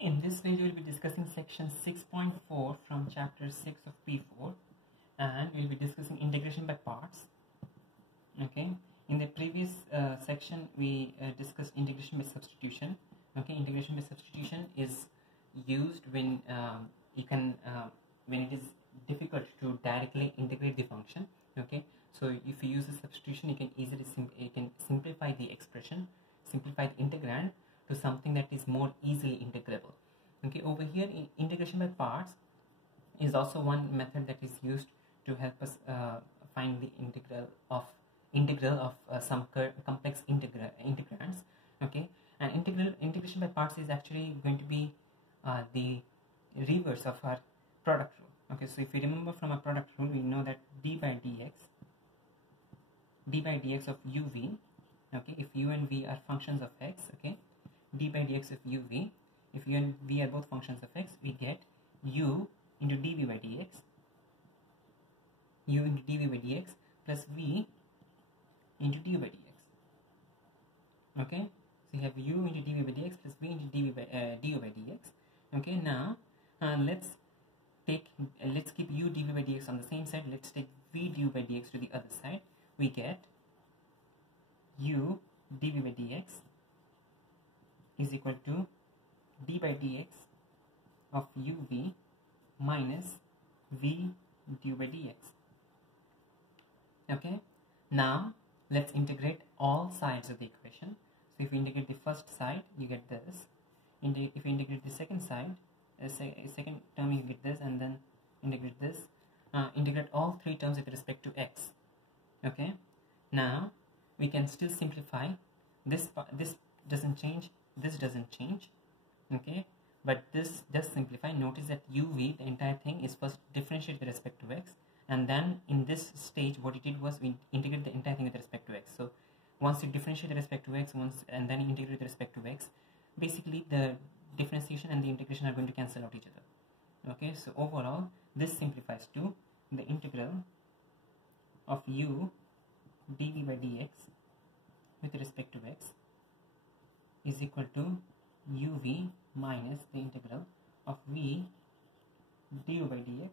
In this video, we'll be discussing section 6.4 from chapter 6 of P4, and we'll be discussing integration by parts. Okay, in the previous section, we discussed integration by substitution. Okay, integration by substitution is used when when it is difficult to directly integrate the function. Okay, so if you use a substitution, you can easily simplify the expression, simplify the integrand to something that is more easily integrable. Okay, over here, integration by parts is also one method that is used to help us find the integral of some complex integrands. Okay, and integration by parts is actually going to be the reverse of our product rule. Okay, so if you remember from our product rule, we know that d by dx of uv, okay, if u and v are functions of x, okay, d by dx of uv, if u and v are both functions of x, we get u into dv by dx, u into dv by dx plus v into du by dx. Okay, so you have u into dv by dx plus v into du by dx. Okay, now let's keep u dv by dx on the same side. Let's take v du by dx to the other side. We get u dv by dx is equal to d by dx of uv minus v du by dx. Okay, now let's integrate all sides of the equation. So if you integrate the first side, you get this. If you integrate the second side, second term, you get this, and then integrate this. Integrate all three terms with respect to x. Okay, now we can still simplify this. This doesn't change, this doesn't change. Okay, but this does simplify. Notice that uv, the entire thing, is first differentiated with respect to x, and then in this stage what it did was we integrate the entire thing with respect to x. So once you differentiate with respect to x, and then you integrate with respect to x, basically the differentiation and the integration are going to cancel out each other. Okay, so overall this simplifies to the integral of u dv by dx with respect to x is equal to uv minus the integral of v du by dx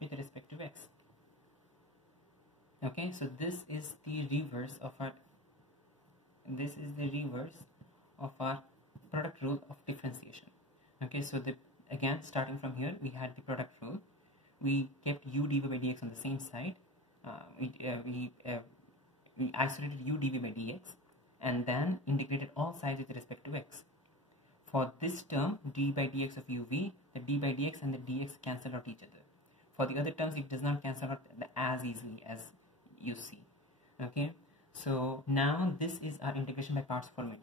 with respect to x. Okay, so this is the reverse of our product rule of differentiation. Okay, so again, starting from here, we had the product rule. We kept u dv by dx on the same side. We isolated u dv by dx and then integrated all sides with respect to x. For this term, d by dx of uv, the d by dx and the dx cancel out each other. For the other terms, it does not cancel out as easily as you see. Okay, so now this is our integration by parts formula.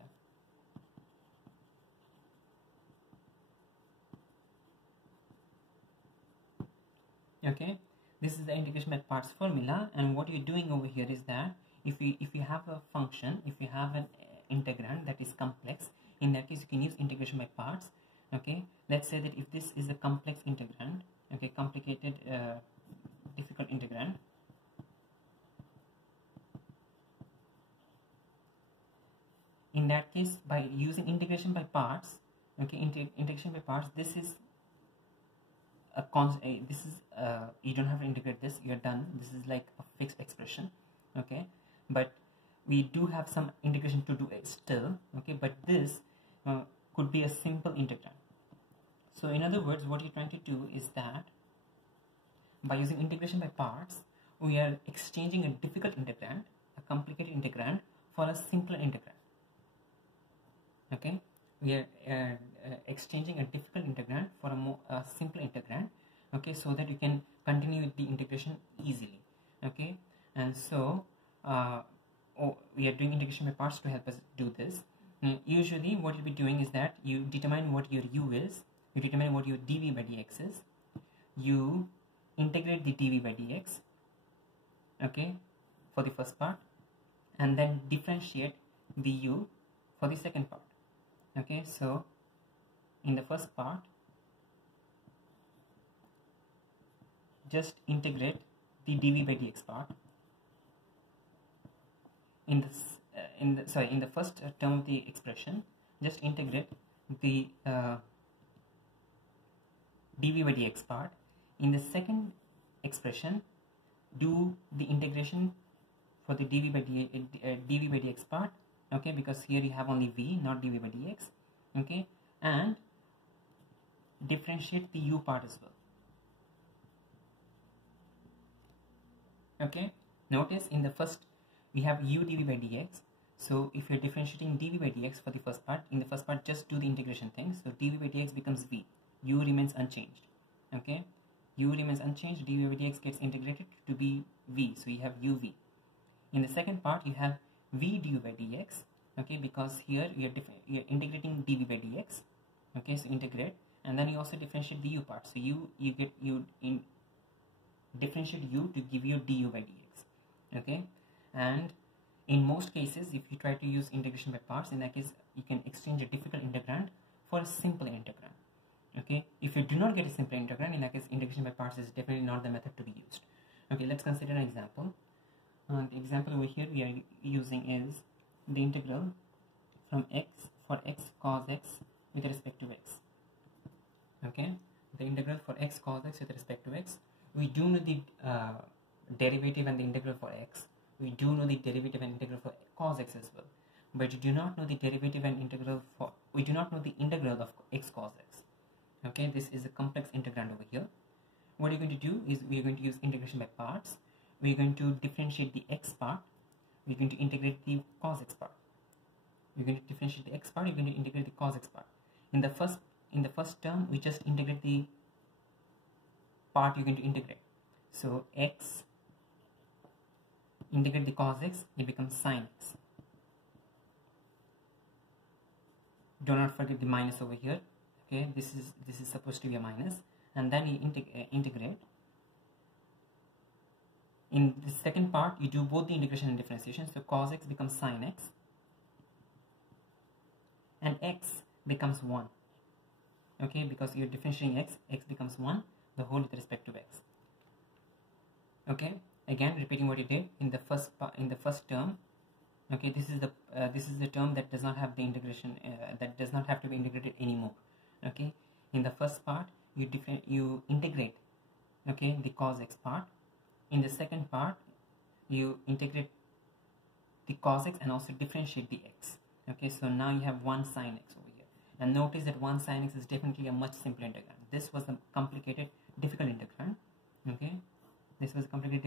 Okay, this is the integration by parts formula, and what you're doing over here is that if you have a function, if you have an integrand that is complex, in that case you can use integration by parts. Okay, let's say that if this is a complex integrand, okay, complicated difficult integrand, in that case, by using integration by parts, okay, integration by parts, this is you don't have to integrate this, you're done. This is like a fixed expression. Okay, but we do have some integration to do still. Okay, but this could be a simple integrand. So in other words, what you're trying to do is that by using integration by parts, we are exchanging a difficult integrand, a complicated integrand, for a simpler integrand. Okay, we are exchanging a difficult integrand for a simple integrand. Okay, so that you can continue with the integration easily. Okay, and so we are doing integration by parts to help us do this. Usually what you'll be doing is that you determine what your u is, you determine what your dv by dx is, you integrate the dv by dx, okay, for the first part, and then differentiate the u for the second part. Okay, so in the first part, just integrate the dv by dx part. In the first term of the expression, just integrate the dv by dx part. In the second expression, do the integration for the dv by dx part, okay, because here you have only v, not dv by dx, okay, and differentiate the u part as well. Okay, notice in the first we have u dv by dx. So if you're differentiating dv by dx for the first part, in the first part just do the integration thing. So dv by dx becomes v, u remains unchanged. Okay, u remains unchanged, dv by dx gets integrated to be v, so you have uv. In the second part you have v du by dx, okay, because here you're integrating dv by dx, okay, so integrate, and then you also differentiate the u part, so you differentiate u to give you du by dx, okay. And in most cases, if you try to use integration by parts, in that case you can exchange a difficult integrand for a simple integrand. Okay, if you do not get a simple integrand, in that case integration by parts is definitely not the method to be used. Okay, let's consider an example. The example over here we are using is the integral from x for x cos x with respect to x. Okay, the integral for x cos x with respect to x. We do know the derivative and the integral for x. We do know the derivative and integral for cos x as well, but we do not know the derivative and integral for, we do not know the integral of x cos x. Okay, this is a complex integrand over here. What you're going to do is we are going to use integration by parts. We are going to differentiate the x part. We are going to integrate the cos x part. We're going to differentiate the x part. You're going to integrate the cos x part. In the first term, we just integrate the part you're going to integrate. So x, integrate the cos x, it becomes sin x. Do not forget the minus over here. Okay, this is supposed to be a minus, and then you integrate. In the second part, you do both the integration and differentiation. So cos x becomes sin x, and x becomes 1. Okay, because you're differentiating x, x becomes 1, the whole with respect to x. Okay, again repeating what you did in the first term. Okay, this is the term that does not have the integration, that does not have to be integrated anymore. Okay, in the first part you integrate, okay, the cos x part. In the second part you integrate the cos x and also differentiate the x. Okay, so now you have 1 sin x over here, and notice that 1 sin x is definitely a much simpler integrand. This was a complicated difficult integrand. Okay, this was a complicated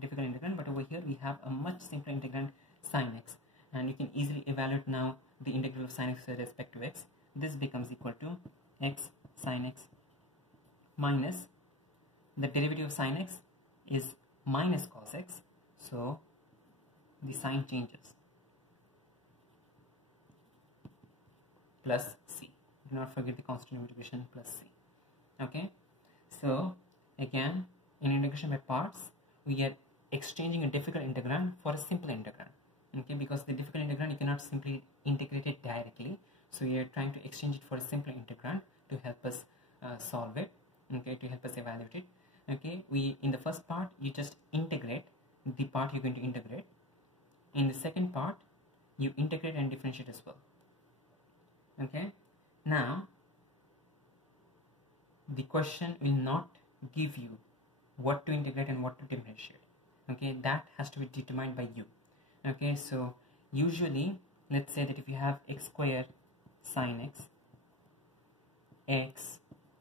difficult integrand, but over here we have a much simpler integrand, sin x, and you can easily evaluate now the integral of sin x with respect to x. This becomes equal to x sin x minus the derivative of sin x is minus cos x, so the sign changes, plus c. Do not forget the constant multiplication plus c. Okay, so again in integration by parts we are exchanging a difficult integrand for a simple integrand. Okay, because the difficult integrand you cannot simply integrate it directly, so we are trying to exchange it for a simpler integrand to help us solve it. Okay, to help us evaluate it. Okay, in the first part you just integrate the part you're going to integrate. In the second part you integrate and differentiate as well. Okay, now the question will not give you what to integrate and what to differentiate. Okay, that has to be determined by you. Okay, so usually let's say that if you have x squared sin x, x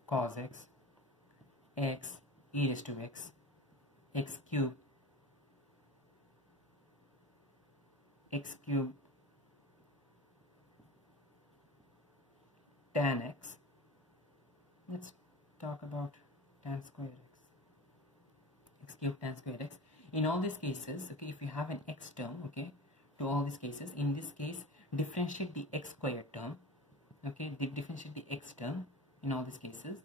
cos x, x e raised to x, x cube tan x. Let's talk about tan square x cube tan square x. In all these cases, okay, if you have an x term, okay, to all these cases, in this case differentiate the x squared term. Okay, differentiate the x term in all these cases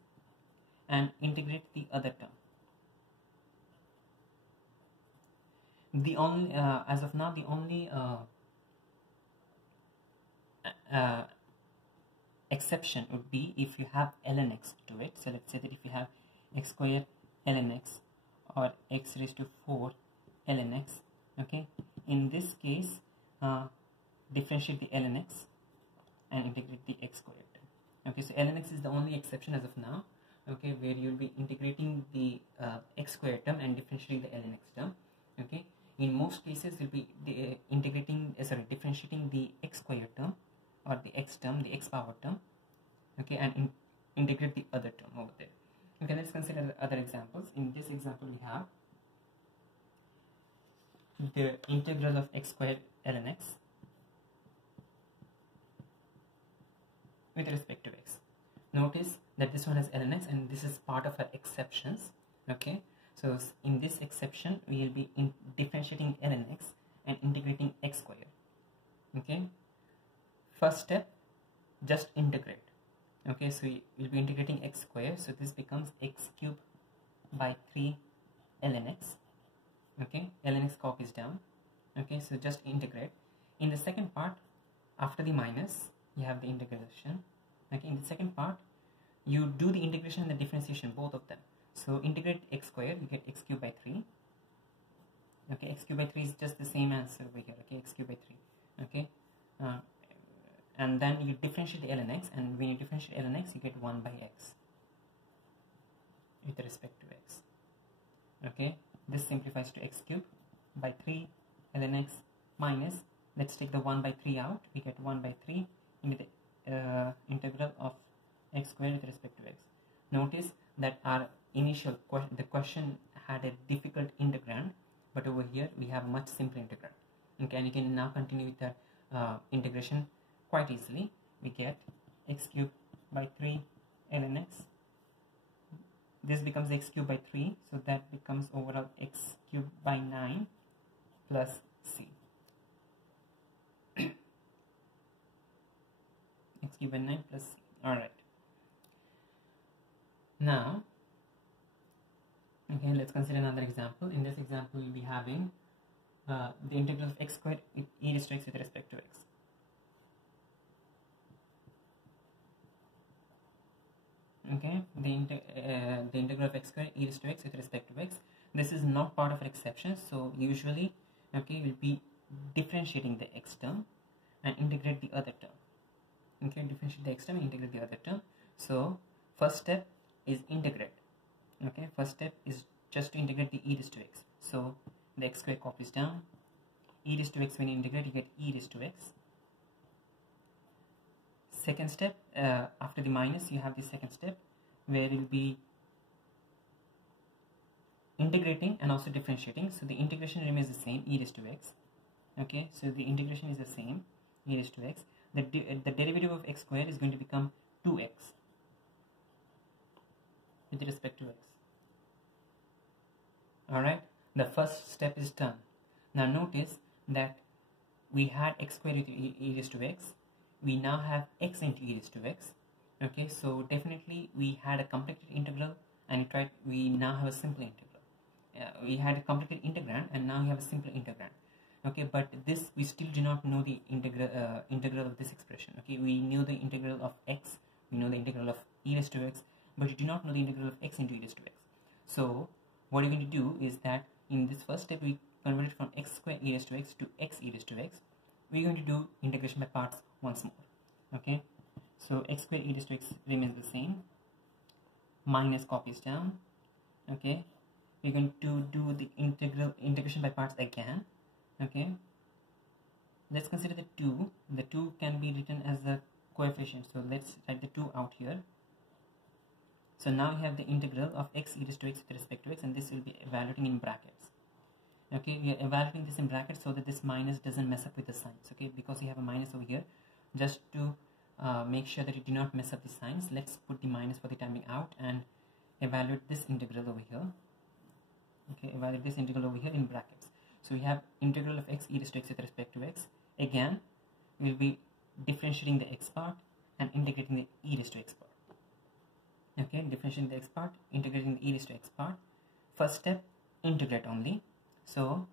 and integrate the other term. The only as of now the only exception would be if you have ln x to it. So let's say that if you have x squared ln x or x raised to 4 ln x, okay, in this case differentiate the ln x and integrate the x squared term. Okay, so ln x is the only exception as of now, okay, where you'll be integrating the x squared term and differentiating the ln x term. Okay, in most cases you'll be differentiating the x squared term or the x term, the x power term, okay, and integrate the other term over there. Okay, let's consider the other examples. In this example we have the integral of x squared ln x with respect to x. Notice that this one has ln x and this is part of our exceptions. Okay, so in this exception we will be differentiating ln x and integrating x squared. Okay, first step, just integrate. Okay, so we'll be integrating x squared, so this becomes x cubed by 3 ln x. Okay, ln x copies down. Okay, so just integrate. In the second part, after the minus, you have the integration. Okay, in the second part, you do the integration and the differentiation, both of them. So integrate x squared, you get x cubed by 3. Okay, x cubed by 3 is just the same answer over here. Okay, x cubed by 3. Okay, and then you differentiate the ln x, and when you differentiate ln x, you get 1 by x with respect to x. Okay, this simplifies to x cubed by 3 ln x minus, let's take the 1 by 3 out, we get 1 by 3 into the integral of x squared with respect to x. Notice that our initial question had a difficult integrand, but over here we have much simpler integrand. Okay, and you can now continue with the integration quite easily. We get x cubed by 3 ln x. This becomes x cubed by 3, so that becomes overall x cubed by 9 plus c. X cubed by 9 plus c. Alright. Now, okay, let's consider another example. In this example, we'll be having the integral of x squared e raised to x with respect to x. Okay, the integral of x squared e raised to x with respect to x. This is not part of our exception, so usually, okay, we'll be differentiating the x term and integrate the other term. Okay, differentiate the x term and integrate the other term. So first step is integrate. Okay, first step is just to integrate the e raised to x. So the x squared copies down. E raised to x, when you integrate, you get e raised to x. Second step, after the minus, you have the second step where you'll be integrating and also differentiating. So the integration remains the same, e raised to x. Okay, so the integration is the same, e raised to x. The derivative of x squared is going to become 2x with respect to x. Alright, the first step is done. Now notice that we had x squared with e raised to x. We now have x into e raised to x. Okay, so definitely we had a completed integral and we now have a simple integral. We had a completed integrand and now we have a simple integrand. Okay, but this we still do not know the integral of this expression. Okay, we knew the integral of x, we know the integral of e raised to x, but we do not know the integral of x into e raised to x. So what we're going to do is that in this first step we convert it from x squared e raised to x to x e raised to x. We're going to do integration by parts once more. Okay, so x squared e raised to x remains the same, minus copies down. Okay, we're going to do the integration by parts again. Okay, let's consider the 2. The 2 can be written as a coefficient, so let's write the 2 out here. So now we have the integral of x e raised to x with respect to x, and this will be evaluating in brackets. Okay, we are evaluating this in brackets so that this minus doesn't mess up with the signs. Okay, because we have a minus over here, just to make sure that you do not mess up the signs, let's put the minus for the timing out and evaluate this integral over here. Okay, evaluate this integral over here in brackets. So we have integral of x e raised to x with respect to x. Again, we'll be differentiating the x part and integrating the e raised to x part. Okay, differentiating the x part, integrating the e raised to x part. First step, integrate only. So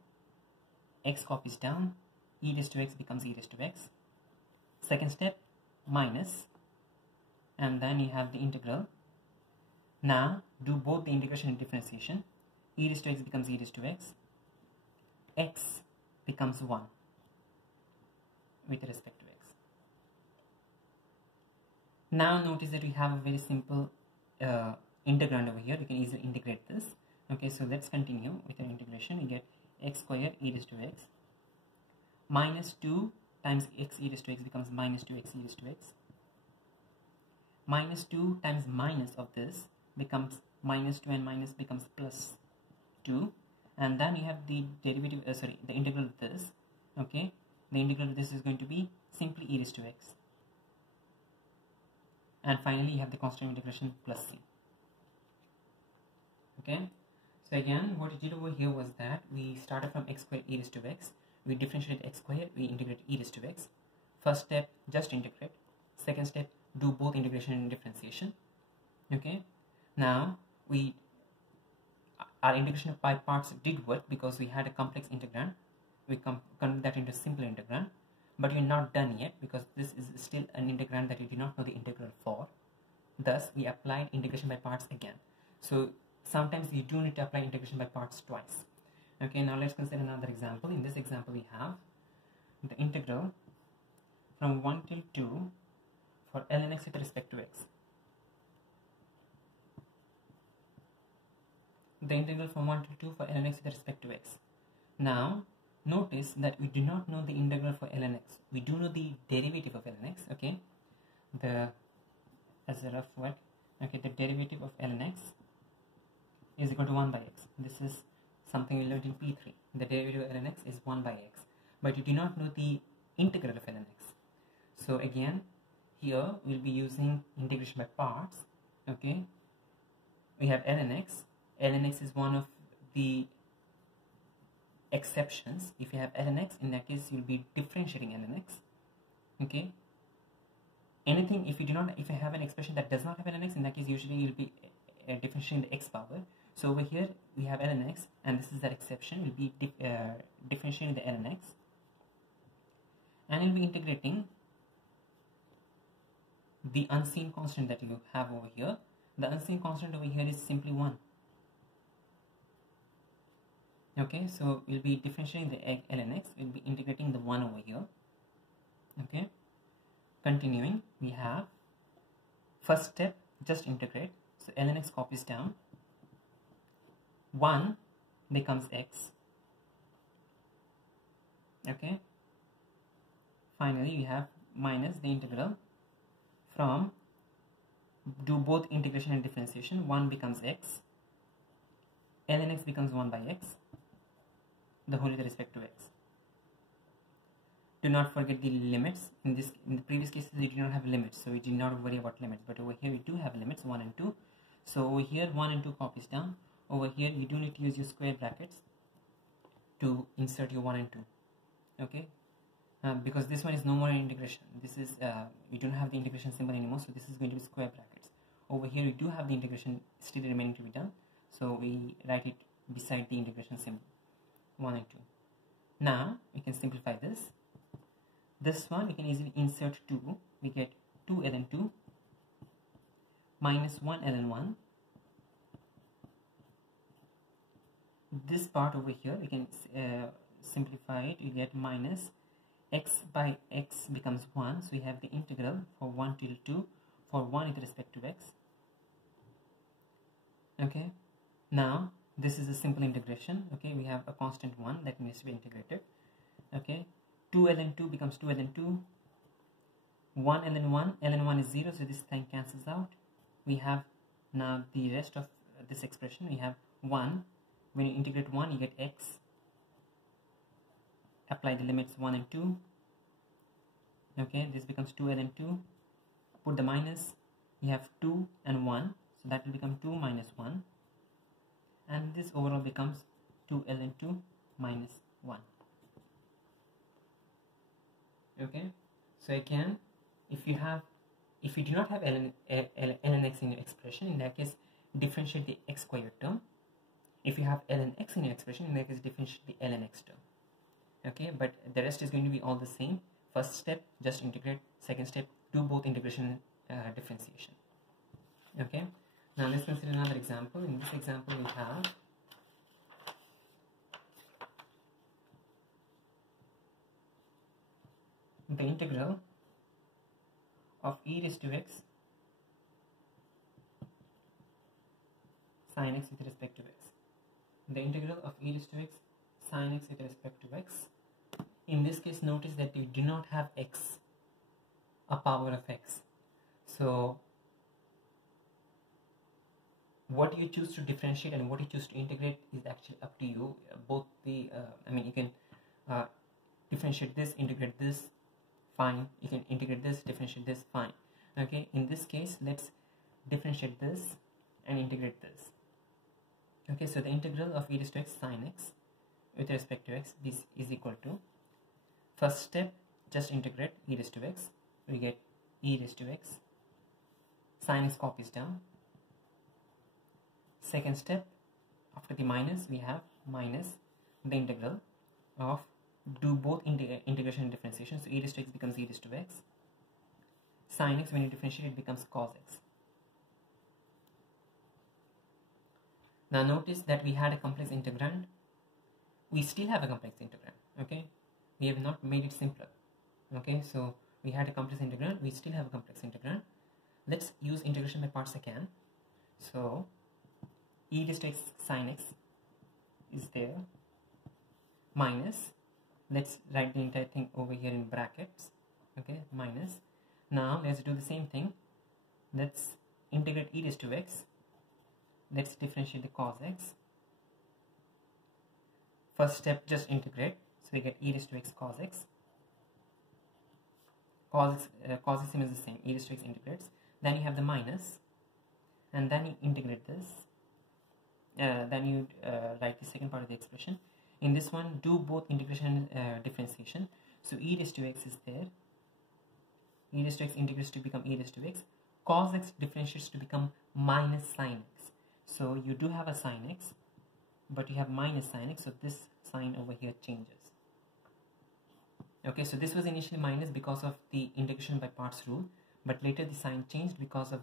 x copies down, e raised to x becomes e raised to x. Second step, minus, and then you have the integral. Now do both the integration and differentiation. E raised to x becomes e raised to x. X becomes 1 with respect to x. Now notice that we have a very simple integrand over here. You can easily integrate this. Okay, so let's continue with an integration. You get x squared e raised to x minus 2 times x e raised to x becomes minus 2x e raised to x. Minus 2 times minus of this becomes minus 2 and minus becomes plus 2, and then you have the derivative, the integral of this. Okay, the integral of this is going to be simply e raised to x, and finally you have the constant integration plus c. Okay, so again what we did over here was that we started from x squared e raised to x, we differentiated x squared, we integrated e raised to x. First step, just integrate. Second step, do both integration and differentiation. Okay, now our integration by parts did work because we had a complex integrand. We convert that into a simple integrand, but we're not done yet because this is still an integrand that we do not know the integral for. Thus we applied integration by parts again. So sometimes you do need to apply integration by parts twice. Okay, now let's consider another example. In this example we have the integral from 1 till 2 for ln x with respect to x. The integral from 1 to 2 for ln x with respect to x. Now notice that we do not know the integral for ln x. We do know the derivative of ln x. Okay, as a rough word, okay, the derivative of ln x is equal to 1 by x. This is something we learned in P3. The derivative of ln x is 1 by x, but you do not know the integral of ln x. So again, here we'll be using integration by parts. Okay, we have ln x. Ln x is one of the exceptions. If you have ln x, in that case you'll be differentiating ln x. Okay, anything if you have an expression that does not have ln x, in that case usually you'll be differentiating the x power. So over here we have ln x, and this is that exception. We'll be differentiating the ln x, and we'll be integrating the unseen constant that you have over here. The unseen constant over here is simply 1. Okay, so we'll be differentiating the ln x, we'll be integrating the 1 over here. Okay, continuing, we have first step, just integrate. So ln x copies down, 1 becomes x. Okay, finally you have minus the integral from, do both integration and differentiation, 1 becomes x, ln x becomes 1 by x, the whole with respect to x. Do not forget the limits. In the previous cases we did not have limits, so we did not worry about limits, but over here we do have limits, 1 and 2. So over here 1 and 2 copies down. Over here you do need to use your square brackets to insert your 1 and 2. Okay, because this one is no more an integration. This is we don't have the integration symbol anymore, so this is going to be square brackets. Over here we do have the integration still remaining to be done, so we write it beside the integration symbol, 1 and 2. Now we can simplify this. This one we can easily insert 2. We get 2 ln 2 minus 1 ln 1. This part over here we can simplify it. You get minus x by x becomes 1. So we have the integral for 1 till 2 for 1 with respect to x. Okay, now this is a simple integration. Okay, we have a constant 1 that needs to be integrated. Okay, 2 ln 2 becomes 2 ln 2, 1 ln 1 is 0, so this thing cancels out. We have now the rest of this expression. We have 1. When you integrate 1 you get x. Apply the limits 1 and 2. Okay, this becomes 2 ln 2. Put the minus. You have 2 and 1, so that will become 2 minus 1, and this overall becomes 2 ln 2 minus 1. Okay, so again, if you do not have ln x in your expression, in that case differentiate the x squared term. If you have ln x in your expression, in that case differentiate the ln x term. Okay, but the rest is going to be all the same. First step, just integrate. Second step, do both integration and differentiation. Okay, now let's consider another example. In this example we have the integral of e raised to x sin x with respect to x. The integral of e raised to x sin x with respect to x. In this case, notice that you do not have x, a power of x. So what you choose to differentiate and what you choose to integrate is actually up to you. Both the you can differentiate this, integrate this, fine. You can integrate this, differentiate this, fine. Okay, in this case, let's differentiate this and integrate this. Okay, so the integral of e raised to x sin x with respect to x, this is equal to, first step, just integrate e raised to x. We get e raised to x. Sin x copies down. Second step, after the minus, we have minus the integral of, do both integration and differentiation. So e raised to x becomes e raised to x. Sin x, when you differentiate, it becomes cos x. Now notice that we had a complex integrand. We still have a complex integrand. Okay, we have not made it simpler. Okay, so we had a complex integrand, we still have a complex integrand. Let's use integration by parts again. So e raised to x sin x is there, minus, let's write the entire thing over here in brackets. Okay, minus. Now let's do the same thing. Let's integrate e raised to x. Let's differentiate the cos x. First step, just integrate. So we get e raised to x cos x. Cos x is the same. E raised to x integrates. Then you have the minus, and then you integrate this. Then you write the second part of the expression. In this one, do both integration and differentiation. So e raised to x is there. E raised to x integrates to become e raised to x. Cos x differentiates to become minus sin x. So you do have a sin x, but you have minus sin x, so this sign over here changes. Okay, so this was initially minus because of the integration by parts rule, but later the sign changed because of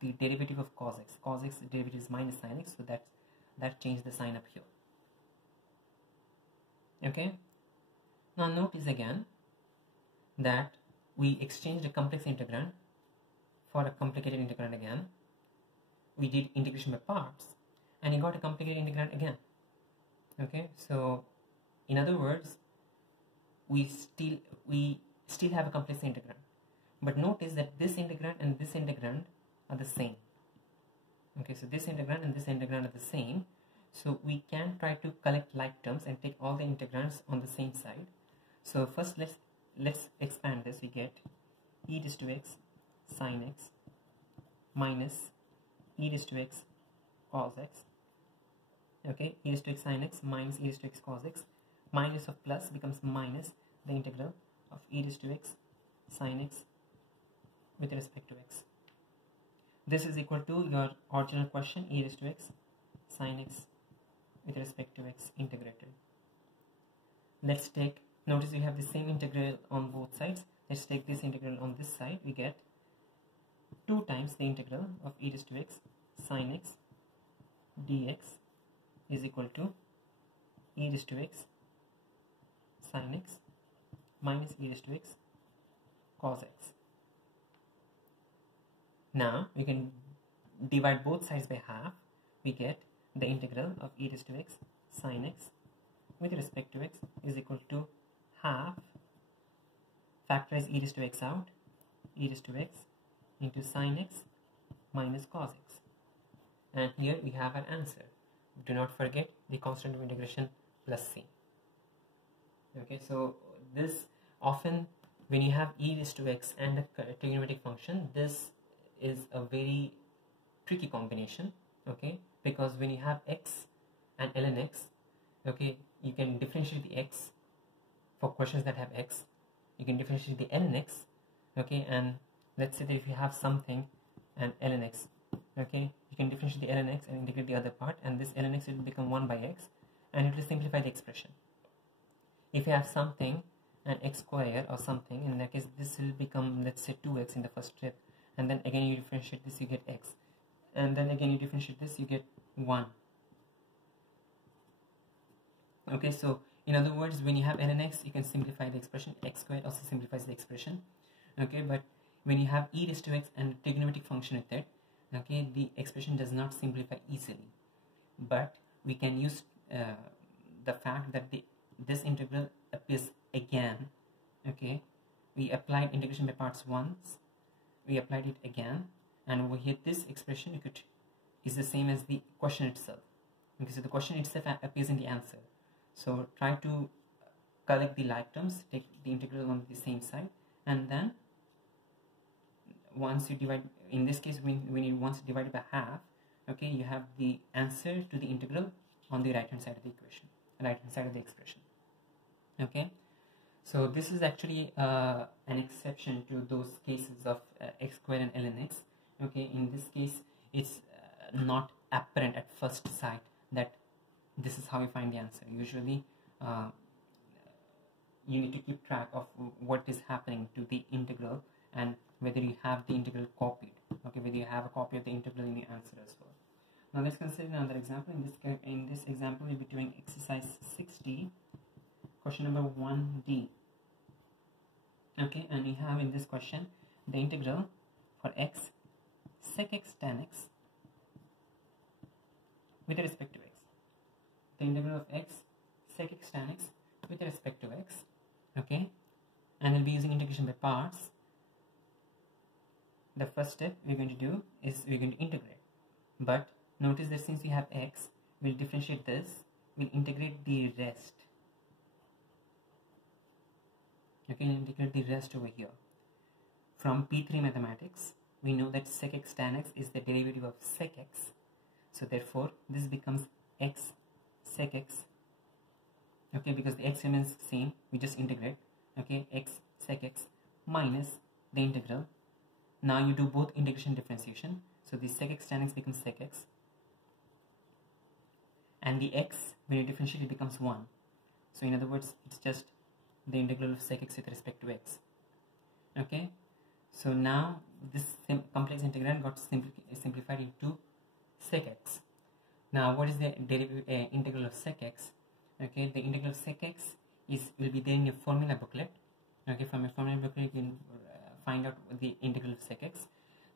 the derivative of cos x. Cos x derivative is minus sin x, so that changed the sign up here. Okay, now notice again that we exchanged a complex integrand for a complicated integrand again. We did integration by parts and you got a complicated integrand again. Okay, so in other words, we still have a complex integrand, but notice that this integrand and this integrand are the same. Okay, so this integrand and this integrand are the same, so we can try to collect like terms and take all the integrands on the same side. So first let's expand this. We get e raised to x sin x minus e raised to x cos x. Okay, e raised to x sin x minus e raised to x cos x. Minus of plus becomes minus the integral of e raised to x sin x with respect to x. This is equal to your original question, e raised to x sin x with respect to x integrated. Let's take, notice we have the same integral on both sides. Let's take this integral on this side. We get 2 times the integral of e raised to x sin x dx is equal to e raised to x sin x minus e raised to x cos x. Now we can divide both sides by half. We get the integral of e raised to x sin x with respect to x is equal to half, factorize e raised to x out, e raised to x into sin x minus cos x. And here we have our answer. Do not forget the constant of integration plus c. Okay, so this often, when you have e raised to x and a trigonometric function, this is a very tricky combination. Okay, because when you have x and ln x, okay, you can differentiate the x for questions that have x. You can differentiate the ln x. Okay, and let's say that if you have something and ln x, okay, you can differentiate the ln x and integrate the other part, and this ln x will become 1 by x, and it will simplify the expression. If you have something and x square or something, in that case this will become, let's say, 2x in the first step, and then again you differentiate this, you get x, and then again you differentiate this, you get 1. Okay, so in other words, when you have ln x, you can simplify the expression. X squared also simplifies the expression. Okay, but when you have e raised to x and a trigonometric function with it, okay, the expression does not simplify easily. but we can use the fact that this integral appears again. Okay, we applied integration by parts once, we applied it again, and over here this expression is the same as the question itself. Okay, so the question itself appears in the answer. So try to collect the like terms, take the integral on the same side, and then once you divide, in this case when you once divided by half, okay, you have the answer to the integral on the right hand side of the equation, right hand side of the expression. Okay, so this is actually an exception to those cases of x squared and ln x. Okay, in this case it's not apparent at first sight that this is how you find the answer. Usually you need to keep track of what is happening to the integral and whether you have the integral copied. Okay, whether you have a copy of the integral in the answer as well. Now let's consider another example. In this example, we'll be doing exercise 60, question number 1D. Okay, and we have in this question the integral for x sec x tan x with respect to x. The integral of x sec x tan x with respect to x. Okay, and we'll be using integration by parts. The first step we're going to do is we're going to integrate, but notice that since we have x, we'll differentiate this, we'll integrate the rest. Okay, integrate the rest over here. From P3 mathematics, we know that sec x tan x is the derivative of sec x, so therefore this becomes x sec x. Okay, because the x remains same, we just integrate. Okay, x sec x minus the integral. Now you do both integration and differentiation, so the sec x tan x becomes sec x, and the x, when you differentiate, it becomes 1. So in other words, it's just the integral of sec x with respect to x. Okay, so now this complex integral got simplified into sec x. Now what is the integral of sec x? Okay, the integral of sec x will be there in your formula booklet. Okay, from your formula booklet you can find out the integral of sec x.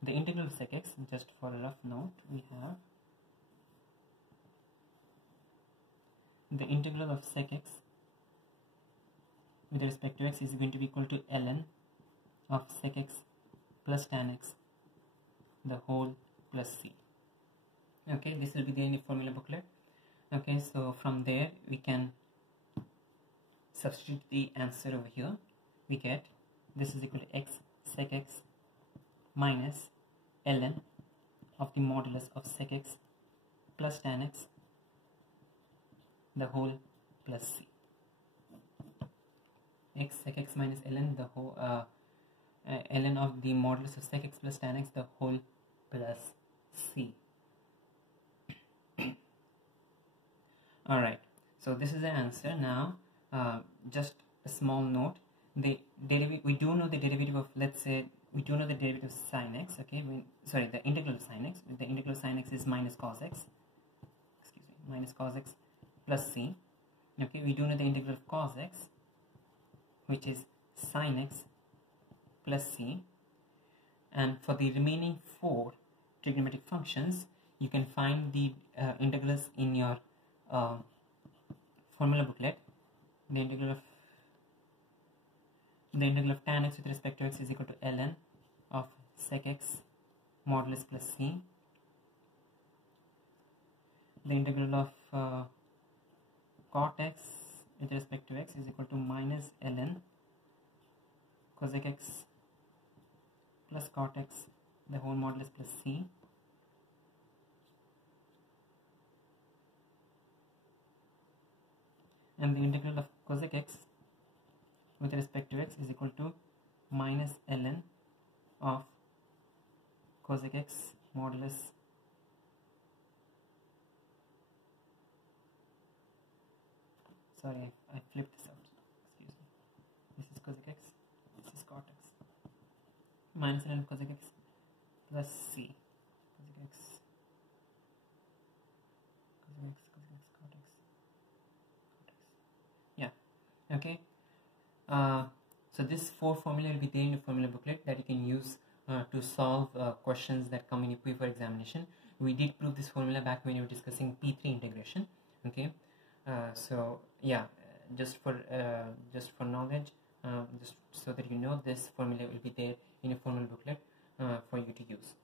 The integral of sec x, just for a rough note, we have the integral of sec x with respect to x is going to be equal to ln of sec x plus tan x the whole plus c. Okay, this will be there in the formula booklet. Okay, so from there we can substitute the answer over here. We get this is equal to x sec x minus ln of the modulus of sec x plus tan x the whole plus c. X sec x minus ln the whole ln of the modulus of sec x plus tan x the whole plus c. Alright, so this is the answer. Now just a small note, the derivative, we do know the derivative of, let's say we do know the derivative of sin x. Okay, the integral of sin x. The integral of sin x is minus cos x, excuse me, minus cos x plus c. Okay, we do know the integral of cos x, which is sin x plus c, and for the remaining 4 trigonometric functions you can find the integrals in your formula booklet. The integral of tan x with respect to x is equal to ln of sec x modulus plus c. The integral of cot x with respect to x is equal to minus ln cosec x plus cot x the whole modulus plus c. And the integral of cosec x with respect to x is equal to minus ln of cosec x modulus sorry, I flipped this out, excuse me. This is cosec x, this is cot x, minus ln of cosec x plus c. Cosec x, cosec x, cosec x, cot x, cot x. Yeah, okay. So this 4 formula will be there in the formula booklet that you can use to solve questions that come in your paper examination. we did prove this formula back when we were discussing P3 integration. Okay, so yeah, just for knowledge, just so that you know, this formula will be there in a formal booklet for you to use.